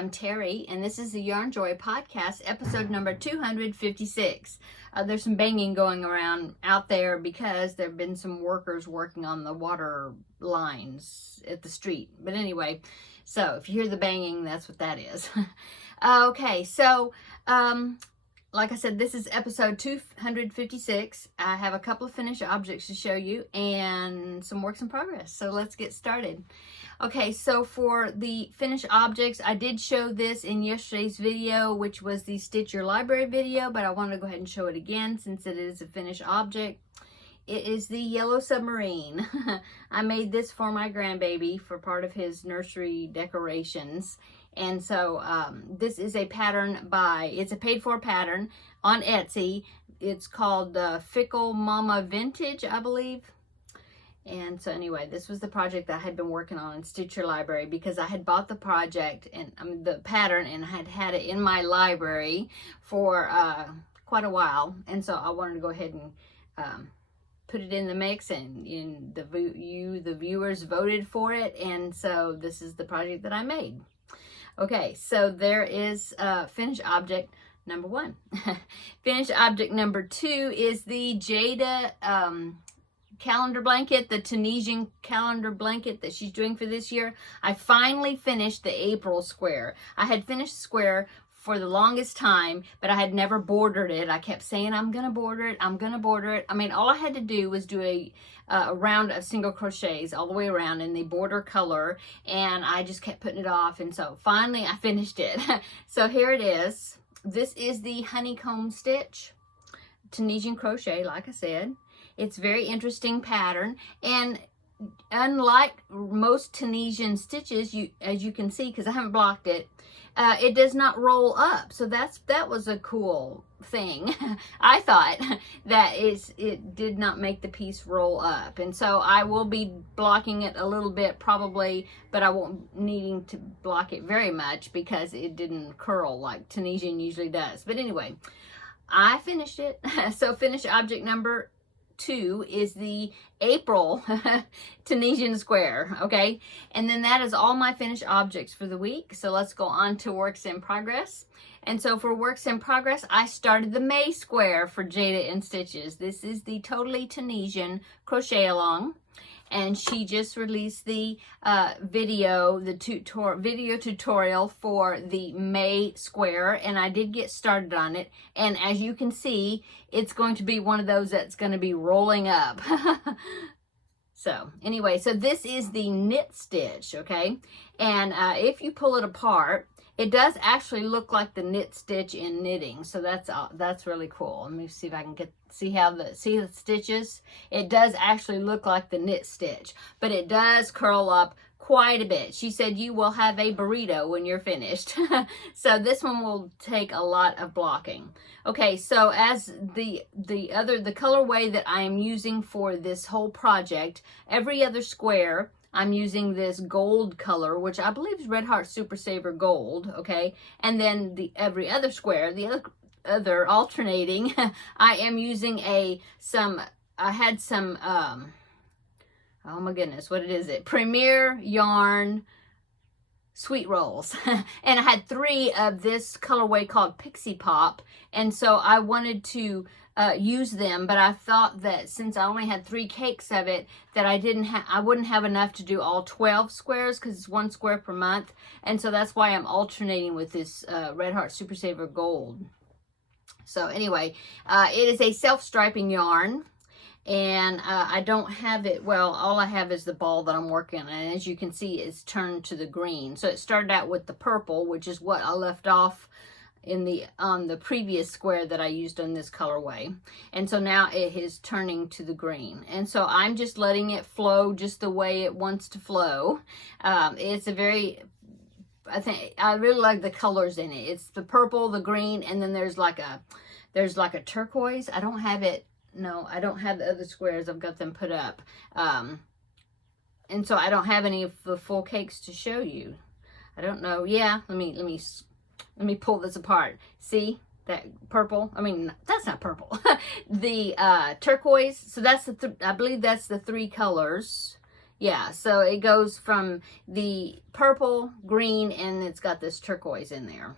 I'm Terry, and this is the Yarn Joy Podcast, episode number 256. There's some banging going around out there because there have been some workers working on the water lines at the street. But anyway, so if you hear the banging, that's what that is. Okay, so like I said, this is episode 256. I have a couple of finished objects to show you and some works in progress. So let's get started. Okay, so for the finished objects, I did show this in yesterday's video, which was the Stitch Your Library video, but I wanted to go ahead and show it again since it is a finished object. It is the Yellow Submarine. I made this for my grandbaby for part of his nursery decorations. And so this is a pattern it's a paid-for pattern on Etsy. It's called Fickle Mama Vintage, I believe. And so anyway, this was the project that I had been working on in Stitch Your Library because I had bought the project and the pattern and had it in my library for quite a while. And so I wanted to go ahead and put it in the mix, and the viewers voted for it. And so this is the project that I made. Okay, so there is finished object number 1. Finished object number 2 is the Jada calendar blanket, the Tunisian calendar blanket that she's doing for this year. I finally finished the April square. I had finished the square for the longest time, but I had never bordered it. I kept saying, I'm gonna border it, I'm gonna border it. I mean, all I had to do was do a round of single crochets all the way around in the border color, and I just kept putting it off, and so finally I finished it. So here it is. This is the honeycomb stitch, Tunisian crochet, like I said. It's a very interesting pattern, and unlike most Tunisian stitches, as you can see, because I haven't blocked it, it does not roll up. So that was a cool thing. I thought that it did not make the piece roll up, and so I will be blocking it a little bit probably, but I won't needing to block it very much because it didn't curl like Tunisian usually does. But anyway, I finished it. So finished object number 2 is the April Tunisian square, okay? And then that is all my finished objects for the week. So let's go on to works in progress. And so for works in progress, I started the May square for Jada in Stitches. This is the Totally Tunisian crochet along. And she just released the video tutorial for the May square, and I did get started on it. And as you can see, it's going to be one of those that's going to be rolling up. So anyway, so this is the knit stitch, okay? And if you pull it apart, it does actually look like the knit stitch in knitting, so that's really cool. Let me see if I can see the stitches. It does actually look like the knit stitch, but it does curl up quite a bit. She said you will have a burrito when you're finished. So this one will take a lot of blocking. Okay, so as the colorway that I am using for this whole project, every other square I'm using this gold color, which I believe is Red Heart Super Saver Gold, okay? And then every other square, the other alternating, I am using I had some, oh my goodness, what is it? Premier Yarn Sweet Rolls. And I had 3 of this colorway called Pixie Pop, and so I wanted to use them, but I thought that since I only had 3 cakes of it, that I wouldn't have enough to do all 12 squares because it's 1 square per month, and so that's why I'm alternating with this Red Heart Super Saver Gold. So anyway, it is a self-striping yarn, and I don't have it, well, all I have is the ball that I'm working on, and as you can see, it's turned to the green. So it started out with the purple, which is what I left off on the previous square that I used on this colorway, and so now it is turning to the green, and so I'm just letting it flow just the way it wants to flow. It's a very, I really like the colors in it. It's the purple, the green, and then there's like a turquoise. I don't have it. No, I don't have the other squares. I've got them put up, and so I don't have any of the full cakes to show you. I don't know. Yeah, let me pull this apart. See that purple? I mean, that's not purple. The turquoise. So that's I believe that's the 3 colors Yeah, so it goes from the purple, green, and it's got this turquoise in there.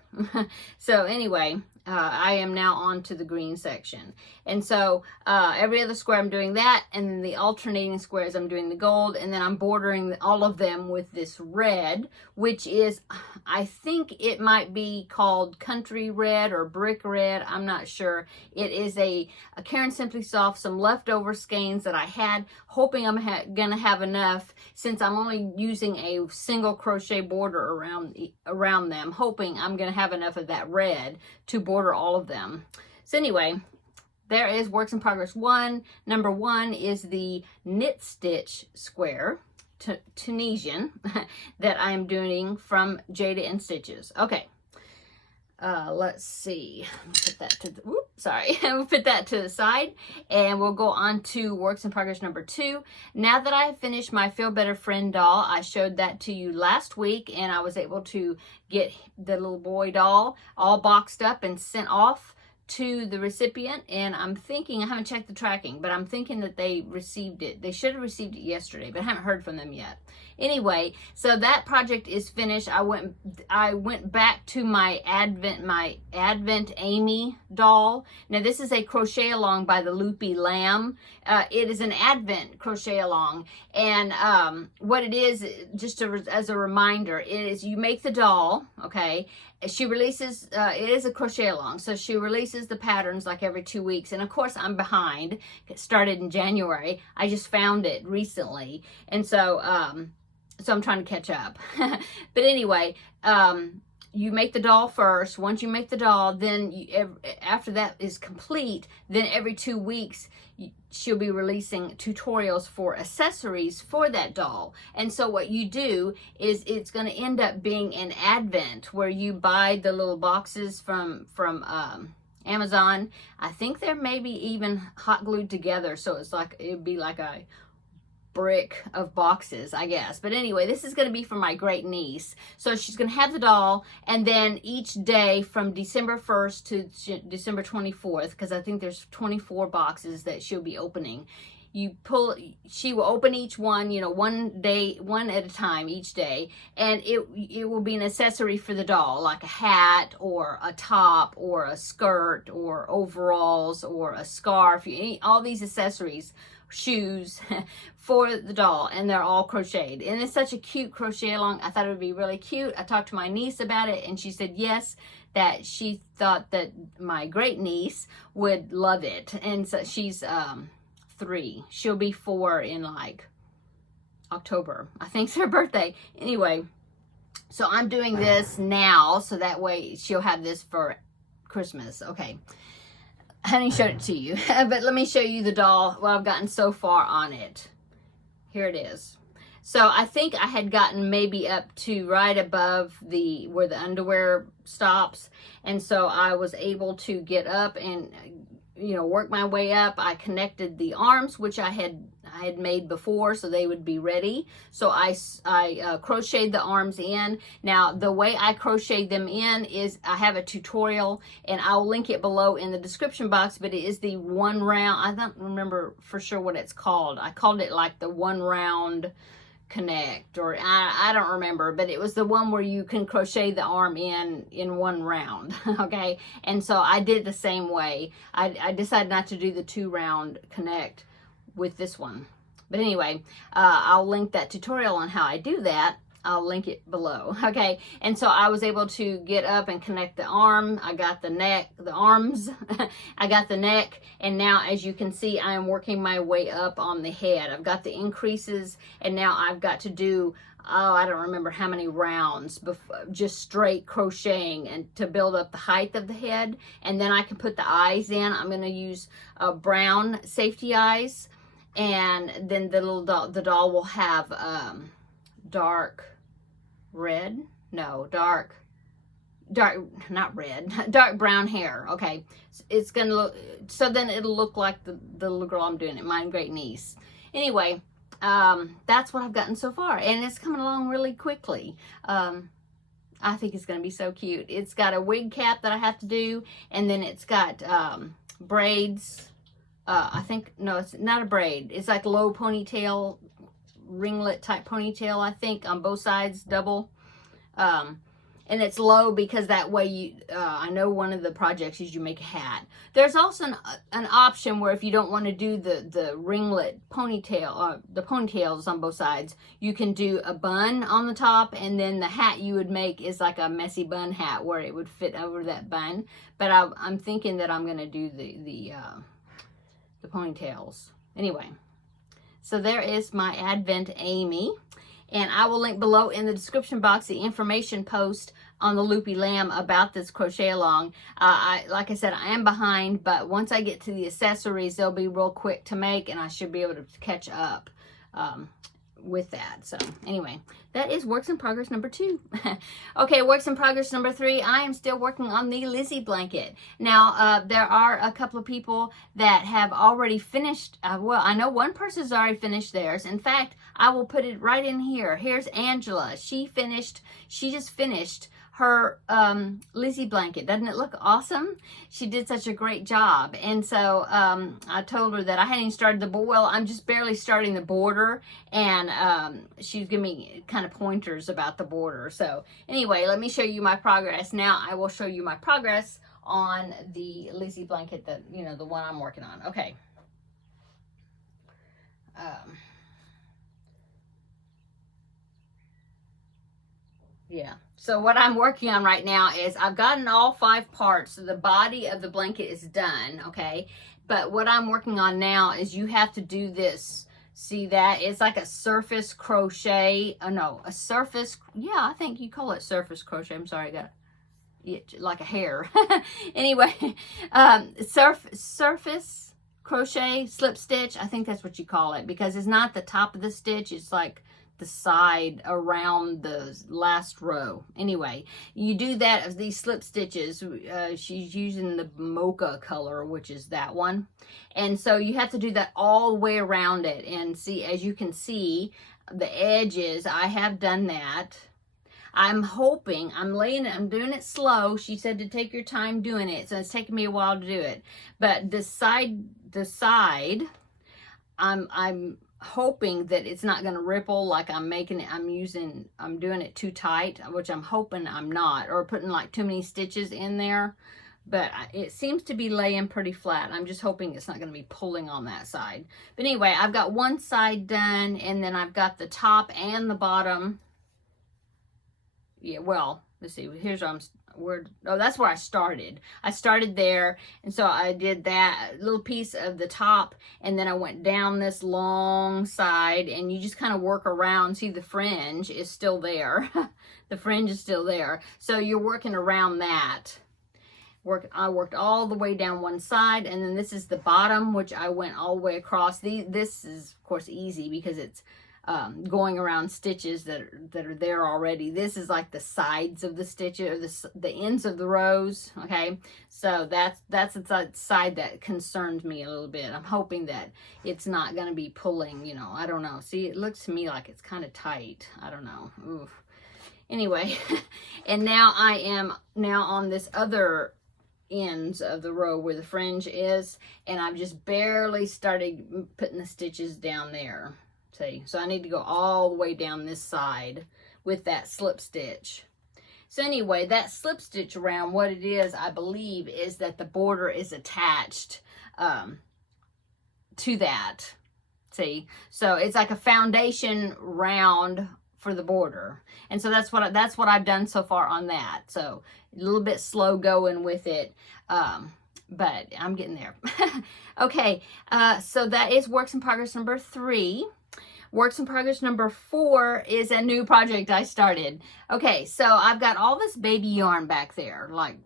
So anyway, I am now on to the green section. And so every other square I'm doing that, and then the alternating squares I'm doing the gold, and then I'm bordering all of them with this red, which is, I think it might be called country red or brick red. I'm not sure. It is a Caron Simply Soft, some leftover skeins that I had, hoping I'm gonna have enough, since I'm only using a single crochet border around them, hoping I'm gonna have enough of that red to border all of them. So anyway, there is works in progress 1. Number 1 is the knit stitch square, Tunisian, that I'm doing from Jada and Stitches. Okay. Let's see. Put that to the, sorry. We'll put that to the side, and we'll go on to works in progress number 2. Now that I have finished my Feel Better Friend doll, I showed that to you last week, and I was able to get the little boy doll all boxed up and sent off to the recipient. And I'm thinking, I haven't checked the tracking, but I'm thinking that they received it. They should have received it yesterday, but I haven't heard from them yet. Anyway, so that project is finished. I went back to my Advent Amy doll. Now this is a crochet along by the Loopy Lamb. It is an Advent crochet along, and what it is, just as a reminder, it is you make the doll, okay. She releases, it is a crochet along, so she releases the patterns like every 2 weeks. And of course I'm behind. It started in January. I just found it recently, and so I'm trying to catch up. But anyway, you make the doll first. Once you make the doll, then after that is complete, then every 2 weeks she'll be releasing tutorials for accessories for that doll. And so what you do is, it's going to end up being an Advent where you buy the little boxes from Amazon. I think they're maybe even hot glued together, so it's like, it'd be like a brick of boxes, I guess. But anyway, this is going to be for my great niece. So she's going to have the doll, and then each day from December 1st to December 24th, because I think there's 24 boxes that she'll be opening. She will open each one, one at a time each day, and it will be an accessory for the doll, like a hat or a top or a skirt or overalls or a scarf, all these accessories, shoes for the doll, and they're all crocheted. And it's such a cute crochet along. I thought it would be really cute. I talked to my niece about it, and she said yes, that she thought that my great niece would love it. And so she's 3. She'll be 4 in like October. I think it's her birthday. Anyway, so I'm doing this now, so that way she'll have this for Christmas. Okay. Honey showed it to you, but let me show you the doll, what I've gotten so far on it. Here it is. So I think I had gotten maybe up to right above where the underwear stops, and so I was able to get up and work my way up. I connected the arms, which I had made before, so they would be ready. So I crocheted the arms in. Now the way I crocheted them in is, I have a tutorial, and I'll link it below in the description box, but it is the 1 round, I don't remember for sure what it's called. I called it like the 1 round connect, or I don't remember, but it was the one where you can crochet the arm in 1 round. Okay, and so I did the same way. I decided not to do the 2 round connect with this one, but anyway, I'll link that tutorial on how I do that. I'll link it below. Okay, and so I was able to get up and connect the arm. I got the neck, the arms. I got the neck, and now as you can see, I am working my way up on the head. I've got the increases, and now I've got to do, I don't remember how many rounds, just straight crocheting, and to build up the height of the head, and then I can put the eyes in. I'm going to use brown safety eyes, and then the doll will have dark brown hair. Okay, it's gonna look, so then it'll look like the little girl I'm doing it, my great niece. Anyway, that's what I've gotten so far, and it's coming along really quickly. I think it's gonna be so cute. It's got a wig cap that I have to do, and then it's got braids. I think, no, it's not a braid, it's like low ponytail ringlet type ponytail, I think, on both sides, double. And it's low because that way you, I know one of the projects is you make a hat. There's also an option where if you don't want to do the ringlet ponytail, the ponytails on both sides, you can do a bun on the top, and then the hat you would make is like a messy bun hat where it would fit over that bun. But I'm thinking that I'm going to do the ponytails. Anyway, so there is my Advent Amy. And I will link below in the description box the information post on the Loopy Lamb about this crochet along. Like I said, I am behind, but once I get to the accessories, they'll be real quick to make, and I should be able to catch up with that. So anyway, that is works in progress number 2. Okay, works in progress number 3. I am still working on the Lizzy Blanket. Now, there are a couple of people that have already finished. Well, I know one person's already finished theirs. In fact, I will put it right in here. Here's Angela. She just finished her Lizzy Blanket. Doesn't it look awesome? She did such a great job. And so I told her that I hadn't even started the border. Well, I'm just barely starting the border, and she's giving me kind of pointers about the border. So anyway, let me show you my progress. Now I will show you my progress on the Lizzy Blanket, the one I'm working on. Okay. Yeah, so what I'm working on right now is I've gotten all 5 parts. So the body of the blanket is done, okay? But what I'm working on now is you have to do this. See that? It's like a surface crochet. Oh, no, a surface. Yeah, I think you call it surface crochet. I'm sorry, I got it like a hair. Anyway, surface crochet, slip stitch. I think that's what you call it, because it's not the top of the stitch. It's like the side around the last row. Anyway, you do that as these slip stitches. She's using the mocha color, which is that one. And so you have to do that all the way around it. And see, as you can see, the edges, I have done that. I'm hoping, I'm doing it slow. She said to take your time doing it. So it's taking me a while to do it. But the side, I'm hoping that it's not going to ripple like I'm doing it too tight, which I'm hoping I'm not, or putting like too many stitches in there. But it seems to be laying pretty flat. I'm just hoping it's not going to be pulling on that side. But anyway, I've got one side done, and then I've got the top and the bottom. Yeah, well, let's see. Here's that's where I started. I started there, and so I did that little piece of the top, and then I went down this long side, and you just kind of work around. See, the fringe is still there. The fringe is still there. So you're working around that. I worked all the way down one side, and then this is the bottom, which I went all the way across. This is, of course, easy because it's going around stitches that are there already. This is like the sides of the stitches, or the ends of the rows. Okay, so that's the side that concerns me a little bit. I'm hoping that it's not going to be pulling. I don't know. See, it looks to me like it's kind of tight. I don't know. Oof. Anyway, and now I am on this other ends of the row where the fringe is, and I've just barely started putting the stitches down there. See, so I need to go all the way down this side with that slip stitch. So anyway, that slip stitch around, what it is, I believe, is that the border is attached to that. See, so it's like a foundation round for the border, and so that's what I've done so far on that. So a little bit slow going with it, but I'm getting there. Okay, so that is works in progress number 3. Works in progress number 4 is a new project I started. Okay, so I've got all this baby yarn back there, like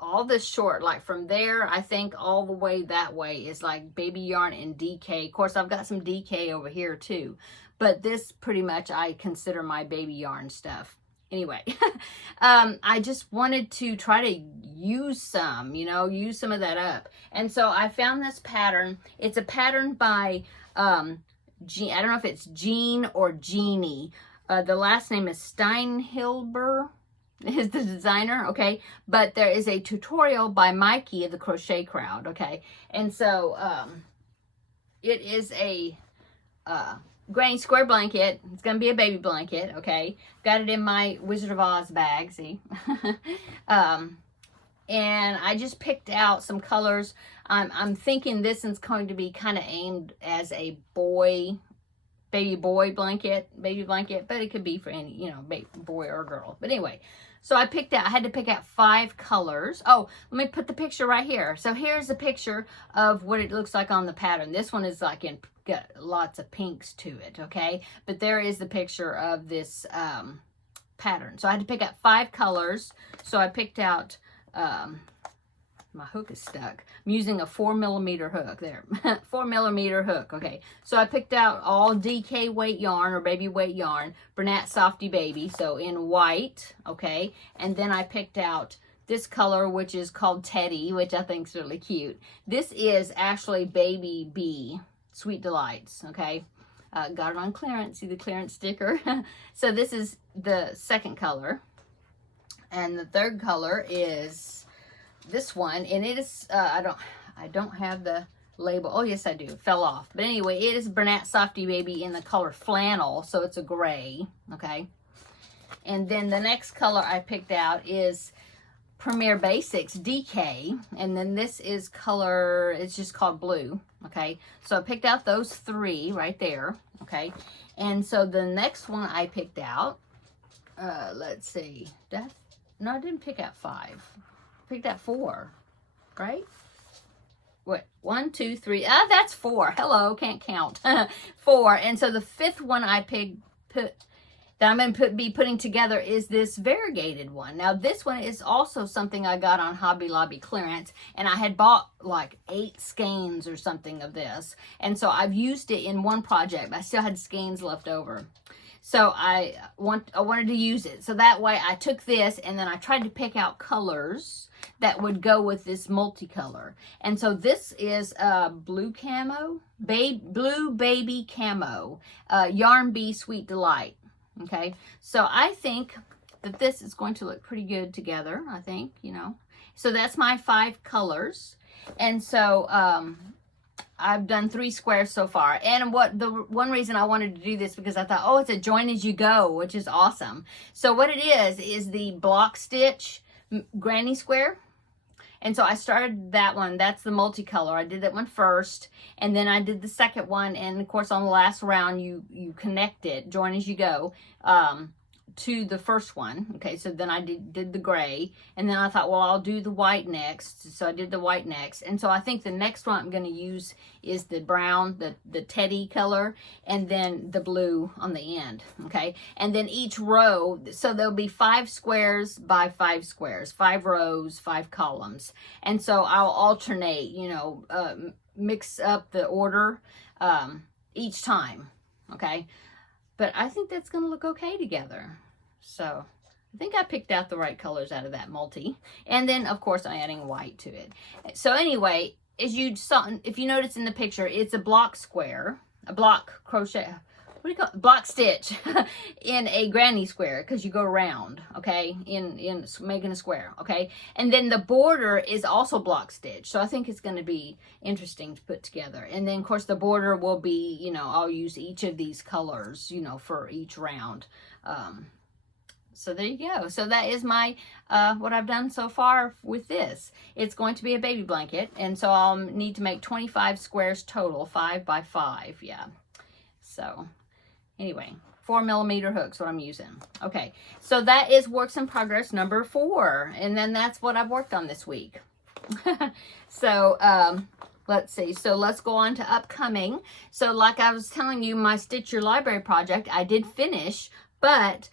all this short, like from there, I think all the way that way is like baby yarn and DK. Of course, I've got some DK over here too, but this pretty much I consider my baby yarn stuff. Anyway, I just wanted to try to use some of that up. And so I found this pattern. It's a pattern by, I don't know if it's Jean or Jeannie. The last name is Steinhilber, is the designer, okay? But there is a tutorial by Mikey of the Crochet Crowd, okay? And so it is a granny square blanket. It's going to be a baby blanket, okay? Got it in my Wizard of Oz bag, see? And I just picked out some colors. I'm thinking this is going to be kind of aimed as a baby boy blanket, but it could be for any, you know, boy or girl. But anyway, so I had to pick out 5 colors. Oh, let me put the picture right here. So here's a picture of what it looks like on the pattern. This one is like got lots of pinks to it, okay? But there is the picture of this pattern. So I had to pick out 5 colors. So I picked out, my hook is stuck. I'm using a 4mm hook there. 4mm hook, okay. So I picked out all DK weight yarn or baby weight yarn, Bernat Softy Baby, so in white, okay. And then I picked out this color, which is called Teddy, which I think is really cute. This is actually Baby Bee, Sweet Delights, okay. Got it on clearance, see the clearance sticker. So this is the second color. And the third color is this one, and it is I don't have the label. Oh yes I do, it fell off. But anyway, it is Bernat Softy Baby in the color flannel, so it's a gray, okay. And then the next color I picked out is Premier Basics DK, and then this is color, it's just called blue, okay. So I picked out those 3 right there, okay. And so the next one I picked out, let's see, no, I didn't pick out 5. Picked out 4, right? What? 1, 2, 3. Ah, that's 4. Hello, can't count. 4. And so the 5th one I that I'm going to be putting together is this variegated one. Now this one is also something I got on Hobby Lobby clearance, and I had bought like 8 skeins or something of this, and so I've used it in one project, but I still had skeins left over. So I wanted to use it. So that way I took this and then I tried to pick out colors that would go with this multicolor. And so this is blue camo, blue baby camo, Yarn Bee Sweet Delight. Okay, so I think that this is going to look pretty good together, I think, you know. So that's my 5 colors. And so I've done 3 squares so far. And the one reason I wanted to do this, because I thought, oh, it's a join as you go, which is awesome. So what it is the block stitch granny square. And so I started that one. That's the multicolor. I did that one first, and then I did the second one. And of course, on the last round, you connect it, join as you go, to the first one. Okay, so then I did the gray, and then I thought, well, I'll do the white next. So I did the white next, and so I think the next one I'm going to use is the brown, the Teddy color, and then the blue on the end. Okay, and then each row, so there'll be 5 squares by 5 squares, 5 rows, 5 columns, and so I'll alternate, you know, mix up the order each time. Okay, but I think that's going to look okay together. So I think I picked out the right colors out of that multi. And then, of course, I'm adding white to it. So anyway, as you saw, if you notice in the picture, it's a block square, a block crochet, what do you call it? Block stitch in a granny square, because you go around, okay, in making a square, okay. And then the border is also block stitch, so I think it's going to be interesting to put together. And then of course the border will be, you know, I'll use each of these colors, you know, for each round. So there you go. So that is my what I've done so far with this. It's going to be a baby blanket, and so I'll need to make 25 squares total, 5 by 5, yeah. So anyway, 4mm hooks, what I'm using. Okay, so that is works in progress number 4, and then that's what I've worked on this week. So let's see, so let's go on to upcoming. So like I was telling you, my Stitch Your Library project, I did finish, but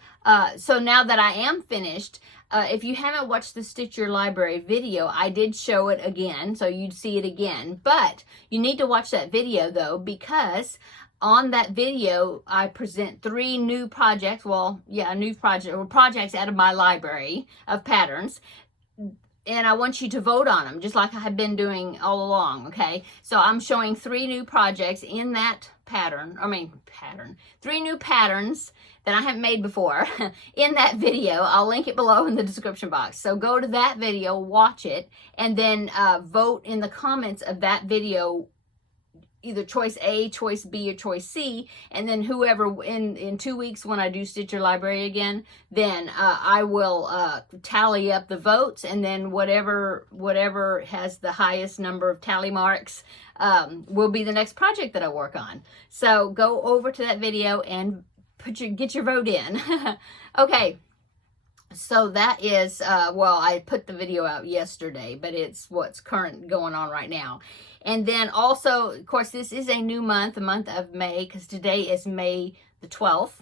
so now that I am finished, if you haven't watched the Stitch Your Library video, I did show it again, so you'd see it again. But you need to watch that video though, because on that video, I present 3 new projects. Well, yeah, new projects out of my library of patterns. And I want you to vote on them, just like I have been doing all along, okay? So I'm showing 3 new projects in that pattern, 3 new patterns that I haven't made before in that video. I'll link it below in the description box. So go to that video, watch it, and then vote in the comments of that video either choice A, choice B, or choice C, and then whoever in 2 weeks when I do Stitch Your Library again, then I will tally up the votes, and then whatever has the highest number of tally marks will be the next project that I work on. So go over to that video and get your vote in. Okay. So that is, well, I put the video out yesterday, but it's what's current going on right now. And then also, of course, this is a new month, the month of May, because today is May the 12th.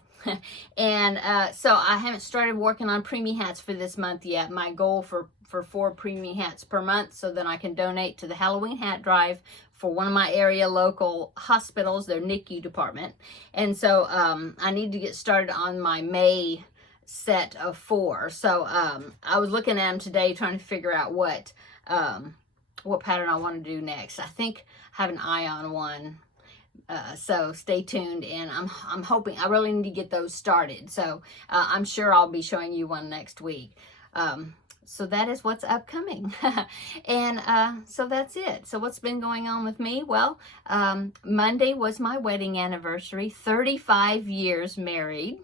And so I haven't started working on preemie hats for this month yet. My goal for 4 preemie hats per month, so then I can donate to the Halloween hat drive for one of my area local hospitals, their NICU department. And so I need to get started on my May set of 4. So I was looking at them today trying to figure out what pattern I want to do next. I think I have an eye on one. So stay tuned, and I'm hoping, I really need to get those started. So I'm sure I'll be showing you one next week. So that is what's upcoming. And so that's it. So what's been going on with me? Well, Monday was my wedding anniversary, 35 years married.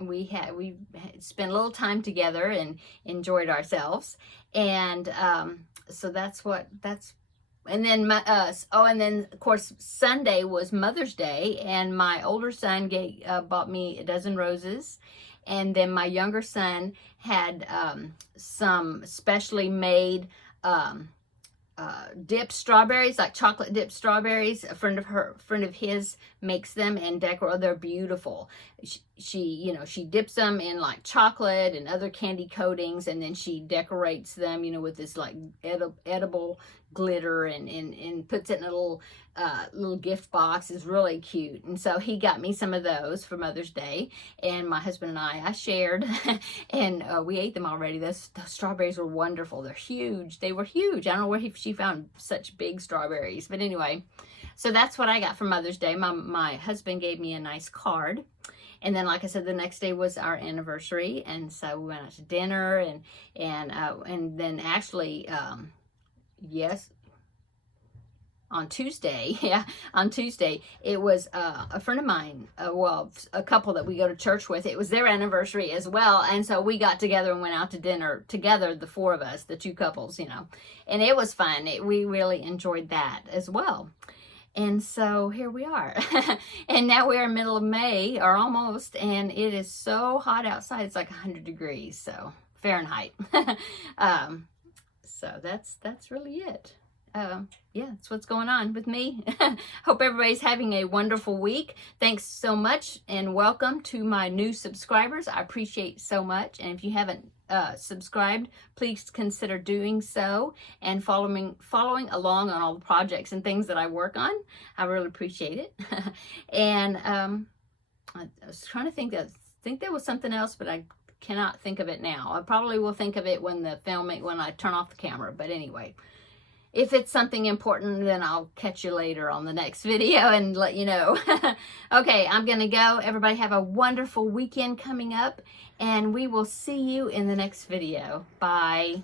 We spent a little time together and enjoyed ourselves. And so and then and then of course Sunday was Mother's Day, and my older son bought me a dozen roses. And then my younger son had some specially made dipped strawberries, like chocolate dipped strawberries. A friend of his makes them and they're beautiful. She dips them in like chocolate and other candy coatings, and then she decorates them, with this like edible glitter and puts it in a little gift box. Is really cute. And so he got me some of those for Mother's Day, and my husband and I shared and we ate them already. Those strawberries were wonderful. They're huge. They were huge. I don't know where she found such big strawberries, but anyway, so that's what I got for Mother's Day. My husband gave me a nice card. And then, like I said, the next day was our anniversary, and so we went out to dinner, and then actually, yes, on Tuesday, it was a friend of mine, a couple that we go to church with. It was their anniversary as well, and so we got together and went out to dinner together, the 4 of us, the 2 couples, and it was fun. We really enjoyed that as well. And so here we are. And now we're in middle of May, or almost, and it is so hot outside. It's like 100 degrees, so Fahrenheit. So that's really it. Yeah, that's what's going on with me. Hope everybody's having a wonderful week. Thanks so much, and welcome to my new subscribers. I appreciate so much. And if you haven't subscribed, please consider doing so and following along on all the projects and things that I work on. I really appreciate it. And I was trying to think there was something else, but I cannot think of it now. I probably will think of it when I turn off the camera. But anyway, if it's something important, then I'll catch you later on the next video and let you know. Okay, I'm going to go. Everybody have a wonderful weekend coming up, and we will see you in the next video. Bye.